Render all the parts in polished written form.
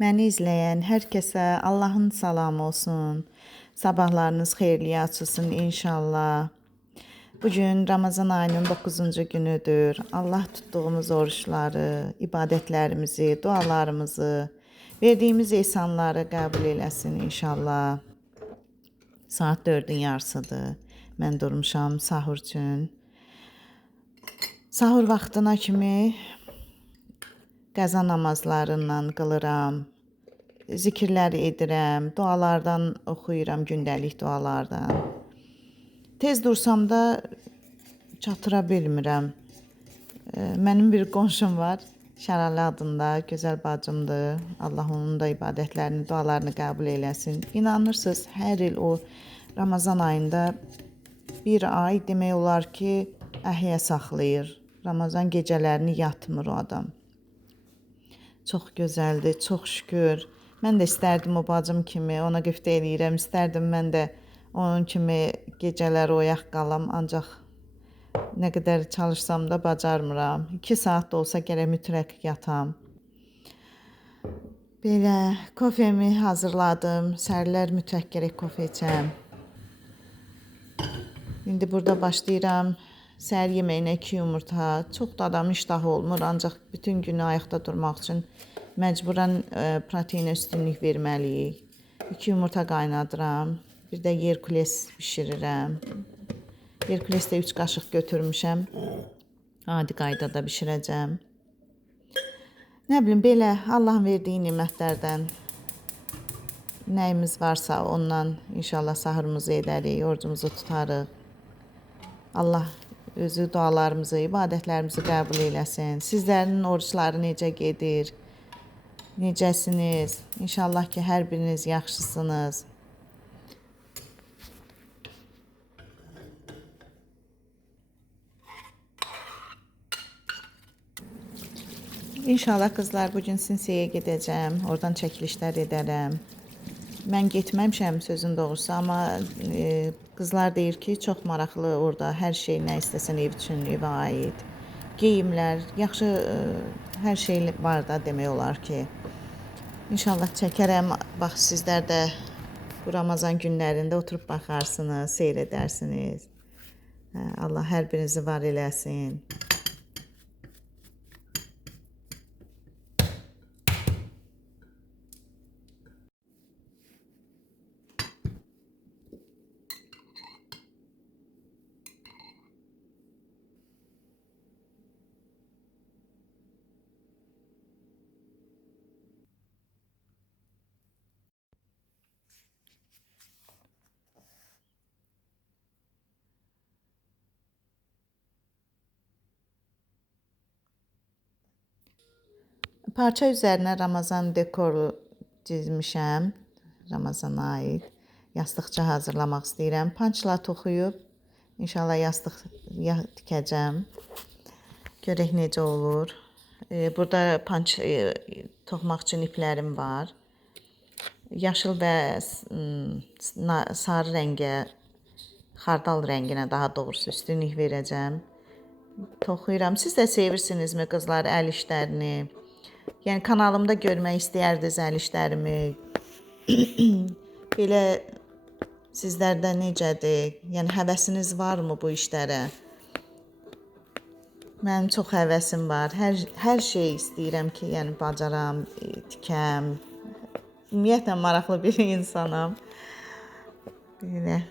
Məni izləyən hər kəsə Allahın salamı olsun. Sabahlarınız xeyirli açılsın inşallah. Bugün Ramazan ayının 9-cu günüdür. Allah tutduğumuz oruçları, ibadətlərimizi, dualarımızı, verdiyimiz ehsanları qəbul eləsin inşallah. Saat 4-ün yarısıdır. Mən durmuşam sahur üçün. Sahur vaxtına kimi qəza namazlarından qılıram. Zikirlər edirəm, dualardan oxuyuram, gündəlik dualardan. Tez dursam da çatıra bilmirəm. Mənim bir qonşum var, Şəralı adında, gözəl bacımdır. Allah onun da ibadətlərini, dualarını qəbul eləsin. İnanırsınız, hər il o Ramazan ayında bir ay demək olar ki, əhyə saxlayır. Ramazan gecələrini yatmır o adam. Çox gözəldir, çox şükür. Mən də istərdim o bacım kimi, ona qeftə eləyirəm, istərdim mən də onun kimi gecələri oyaq qalam, ancaq nə qədər çalışsam da bacarmıram. 2 saat da olsa gərək mütləq yatam. Belə kofemi hazırladım, səhərlər mütləq gərək kofe içəm. İndi burada başlayıram. Səhər yeməyinə 2 yumurta. Çox da adam iştahı olmur, ancaq bütün günü ayaqda durmaq üçün məcburan proteinə üstünlük verməliyik. 2 yumurta qaynadıram. Bir də Herkules bişirirəm. Herkulesdə 3 qaşıq götürmüşəm. Adi qaydada bişirəcəm. Nə bilim, belə Allahın verdiyi nemətlərdən nəyimiz varsa ondan inşallah sahurumuzu edərik, orucumuzu tutarıq. Allah özü dualarımızı, ibadətlərimizi qəbul eləsin. Sizlərin oruçları necə gedir? Necəsiniz? İnşallah ki, hər biriniz yaxşısınız. İnşallah qızlar, bugün Sinsəyə gedəcəm. Oradan çəkilişlər edərəm. Mən getməmişəm sözün doğrusu, amma qızlar deyir ki, çox maraqlı orada hər şey, nə istəsən ev üçün, evə aid. Geyimlər, yaxşı hər şey var da demək olar ki. İnşallah çəkərəm, bax sizlər də bu Ramazan günlərində oturub baxarsınız, seyr edərsiniz. Allah hər birinizi var eləsin. Parça üzərinə Ramazan dekoru dizmişəm, Ramazana aid. Yastıqça hazırlamaq istəyirəm. Pançla toxuyub, inşallah yastıq tikəcəm. Görək necə olur. Burada panç toxumaq üçün iplərim var. Yaşıl və sarı rəngə, xardal rənginə daha doğrusu üstünlük verəcəm. Toxuyuram. Siz də sevirsinizmi qızlar əl işlərini? Yəni kanalımda görmək istəyirdiniz əl işlərimi. Belə sizlərdə necədir? Yəni həvəsiniz varmı bu işlərə? Mənim çox həvəsim var. Hər şey istəyirəm ki, yəni bacaram, tikəm. Ümumiyyətlə maraqlı bir insanam. Belə.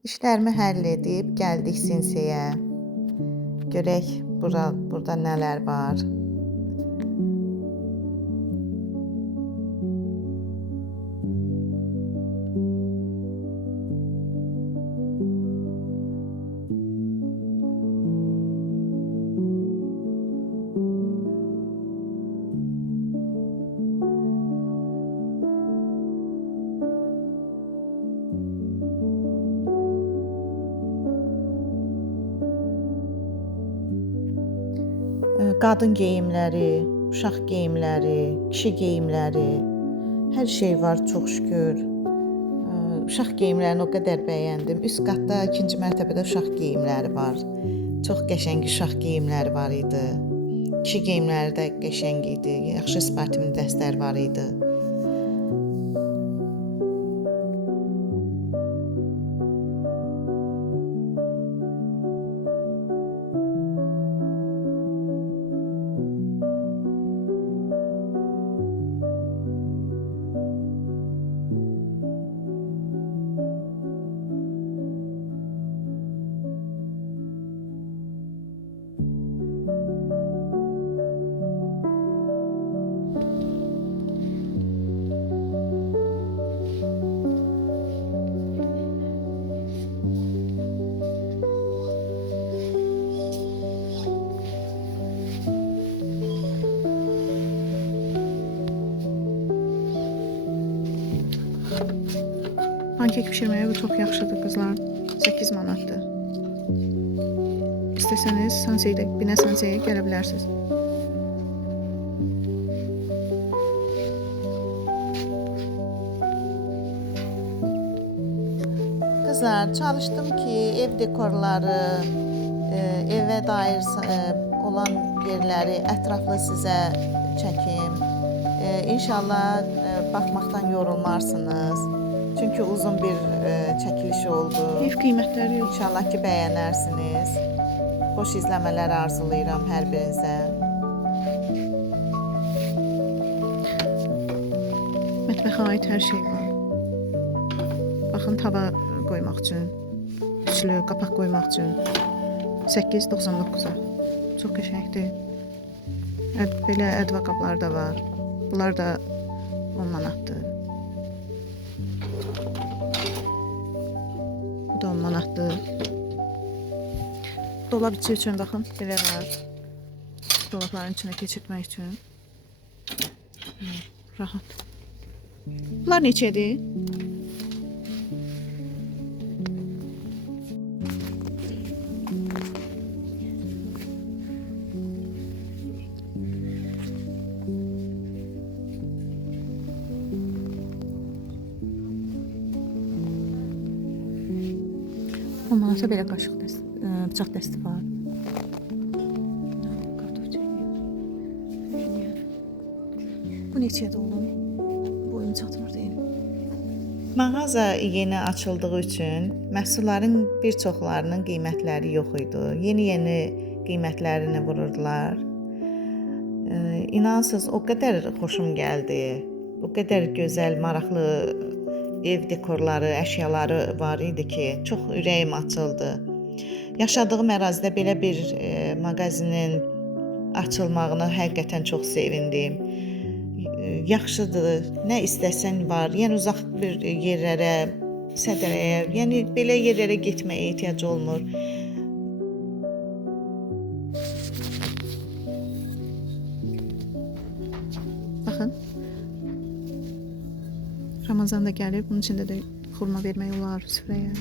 İşlərimi həll edib gəldik Sinsəyə. Görək burada nələr var. Qadın geyimləri, uşaq geyimləri, kişi geyimləri, hər şey var, çox şükür. Uşaq geyimlərini o qədər bəyəndim. Üst qatda, ikinci mərtəbədə uşaq geyimləri var. Çox qəşəng uşaq geyimləri var idi. Kişi geyimləri də qəşəng idi. Yaxşı sportiv dəstlər var idi. Pankek pişirməyə bu çox yaxşıdır qızlar. 8 manatdır. İstəsəniz Sanseydə, Binə Sanseyyə gələ bilərsiniz. Qızlar, çalışdım ki, ev dekorları, evə dair olan yerləri ətraflı sizə çəkim. İnşallah baxmaqdan yorulmarsınız. Çünki uzun bir çəkiliş oldu. Ev qiymətləri yox. İnşallah ki, bəyənərsiniz. Xoş izləmələr arzulayıram hər birinizə. Mətbəxə aid hər şey var. Baxın, tava qoymaq üçün, üçlü qapaq qoymaq üçün 8.99-a. Çox qəşəngdir. Belə ədva qablar da var. Bunlar da 10 manatdır. Bu da 10 manatdır. Dolab içi üçün baxın, belə var. Dolabların içinə keçirtmək üçün. Rahat. Bunlar neçədir? O manata belə qaşıq dəsti, bıçaq dəsti var. Bu neçədir oğlum? Boyum çatmır deyim. Mağaza yeni açıldığı üçün məhsulların bir çoxlarının qiymətləri yox idi. Yeni qiymətlərini vururdular. İnansız o qədər xoşum gəldi. O qədər gözəl, maraqlı ev dekorları, əşyaları var idi ki, çox ürəyim açıldı. Yaşadığım ərazidə belə bir mağazinin açılmağına həqiqətən çox sevindim. Yaxşıdır, nə istəsən var. Yəni uzaq bir yerlərə, Sədərəyə, yəni belə yerlərə getməyə ehtiyac olmur. Baxın. Ramazan da gəlib, bunun içində də xurma vermək olar süfrəyə.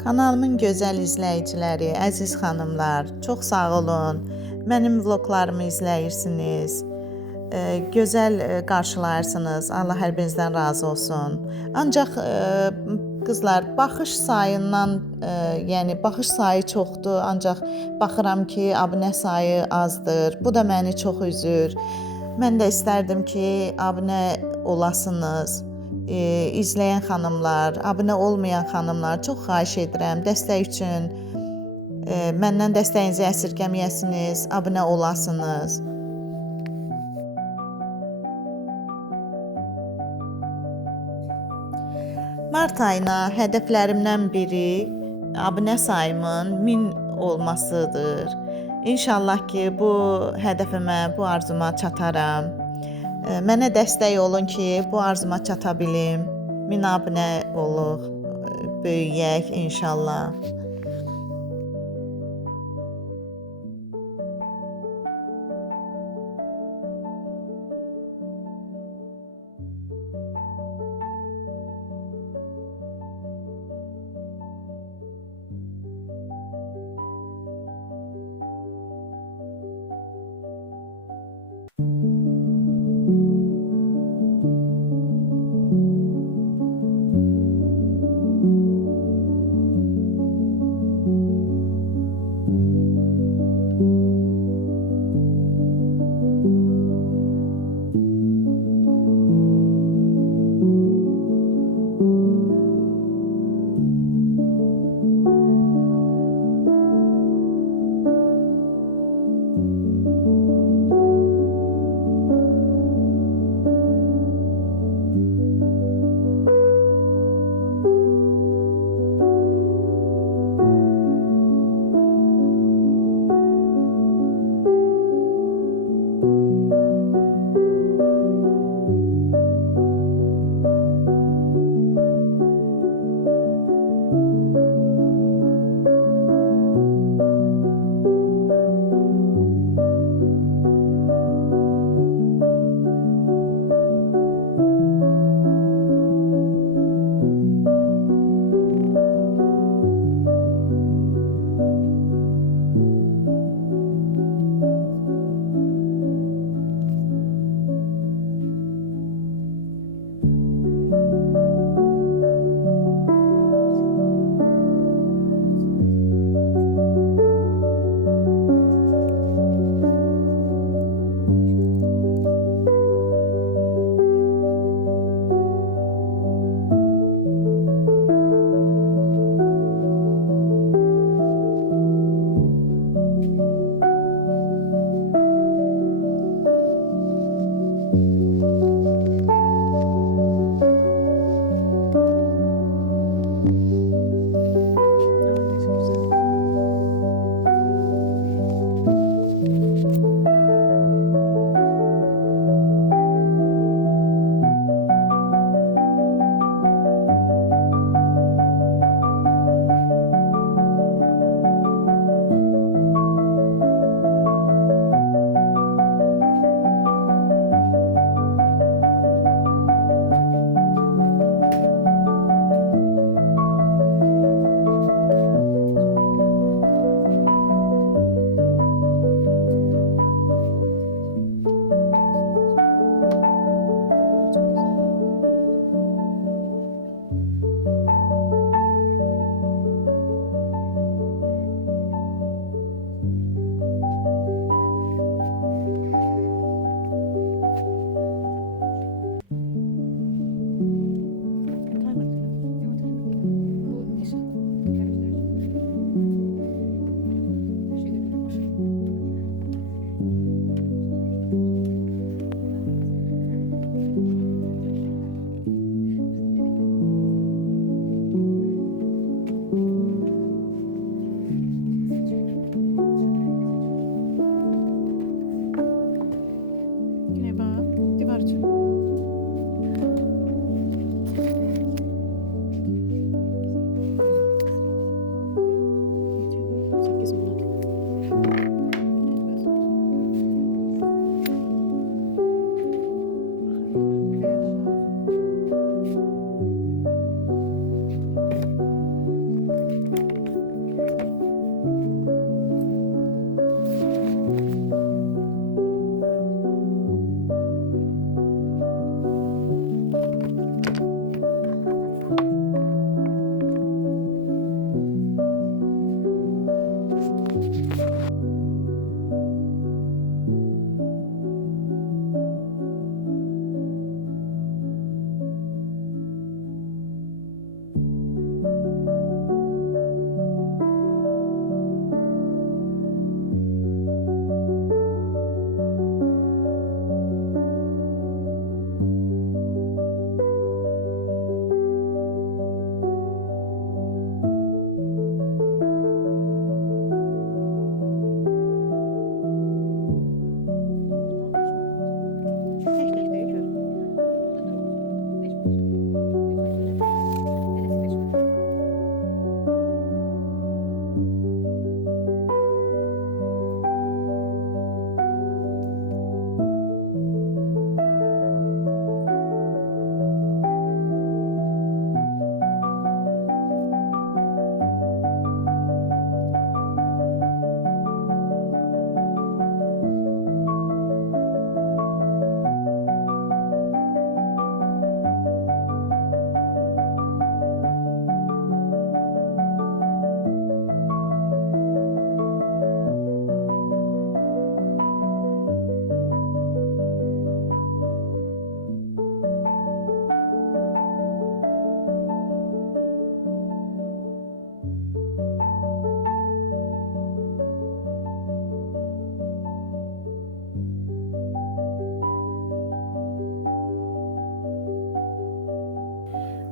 Kanalımın gözəl izləyiciləri, əziz xanımlar, çox sağ olun. Mənim vloqlarımı izləyirsiniz. Gözəl qarşılayırsınız. Allah hər birinizdən razı olsun. Ancaq qızlar, baxış sayından, yəni baxış sayı çoxdur, ancaq baxıram ki, abunə sayı azdır. Bu da məni çox üzür. Mən də istərdim ki, abunə olasınız. İzləyən xanımlar, abunə olmayan xanımlar, çox xahiş edirəm dəstək üçün. Məndən dəstəyinizi əsirgəməyəsiniz, abunə olasınız. Mart ayına hədəflərimdən biri abunə sayımın 1000 olmasıdır. İnşallah ki, bu hədəfimə, bu arzuma çataram. Mənə dəstək olun ki, bu arzuma çata bilim. 1000 abunə oluq, böyüyək inşallah.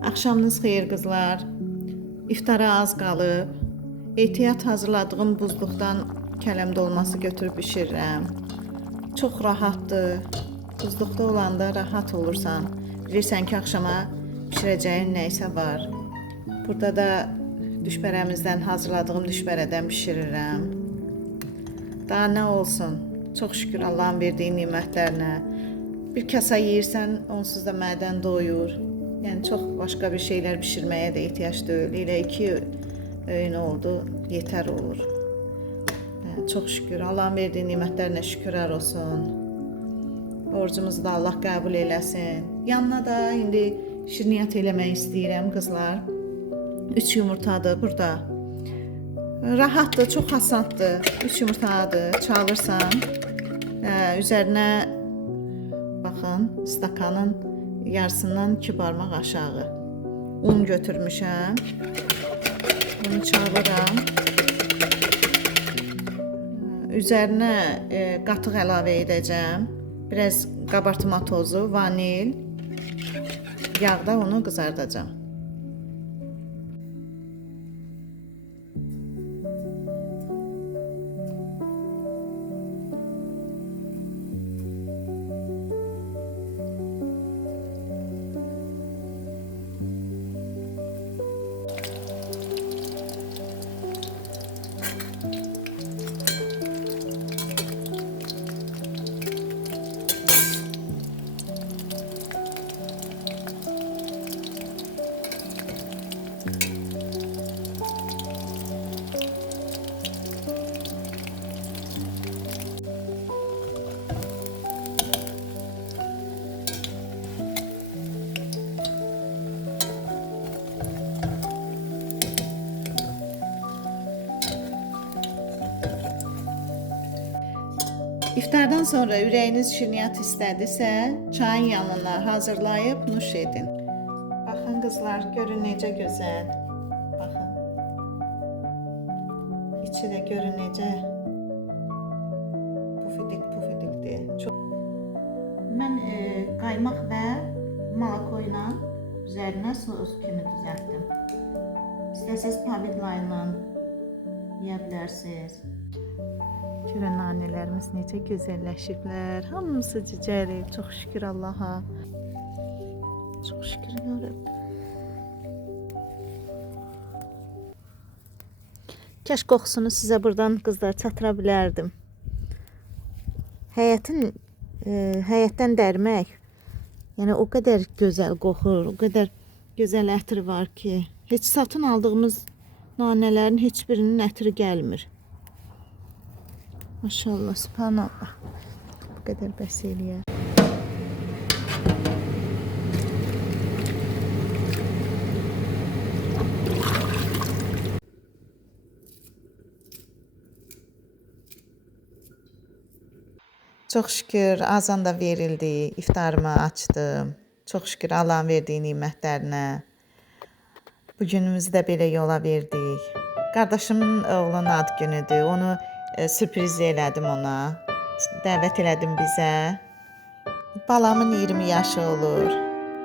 Axşamınız xeyir qızlar. İftara az qalıb. Ehtiyat hazırladığım buzluqdan kələm dolması götürüb bişirirəm. Çox rahatdır. Buzluqda olanda rahat olursan. Bilirsən ki, axşama bişirəcəyin nə isə var. Burada da düşbərəmizdən hazırladığım düşbərədən bişirirəm. Daha nə olsun? Çox şükür Allahın verdiyi nemətlərinə. Bir kasa yeyirsən, onsuz da mədən doyur. Yəni çox başqa bir şeylər bişirməyə də ehtiyac deyil. Elə 2 öğün oldu, yetər olur. Çox şükür Allahın verdiyi nemətlərinə şükürlər olsun. Borcumuzu da Allah qəbul eləsin. Yanına da indi şirniyyat eləmək istəyirəm qızlar. 3 yumurtadır burada. Rahatdır, çox asaddır. 3 yumurtadır, çalırsan. Üzərinə baxın, stakanın yarısından 2 barmaq aşağı un götürmüşəm. Bunu çalıram. Üzərinə qatıq əlavə edəcəm. Biraz qabartma tozu, vanil. Yağda onu qızardacağam. İftardan sonra ürəyiniz şirniyyat istədisə, çayın yanına hazırlayıb nuş edin. Baxın qızlar, görün necə gözəl. Baxın. İçi də görün necə pufidikdir. Mən qaymaq və malako ilə üzərinə sos kimi düzəltdim. İstəsəz pavidla ilə yeyə bilərsiniz. Görün nanelərimiz necə gözəlləşiblər. Hamısı cücərib. Çox şükür Allaha. Çox şükür ya Rəbb. Kəş qoxusunu sizə buradan qızlar çatıra bilərdim. Həyətdən dərmək. Yəni o qədər gözəl qoxur, o qədər gözəl ətri var ki, heç satın aldığımız nanələrin heç birinin ətri gəlmir. Maşallah, subhanallah. Bu qədər bəs eləyər. Çox şükür azan da verildi, iftarımı açdım. Çox şükür Allahın verdiyi nimətlərinə. Bu günümüzü də belə yola verdik. Qardaşımın oğlunun ad günüdür. Onu sürpriz elədim ona. Dəvət elədim bizə. Balamın 20 yaşı olur.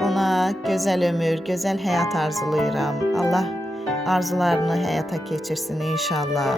Ona gözəl ömür, gözəl həyat arzulayıram. Allah arzularını həyata keçirsin inşallah.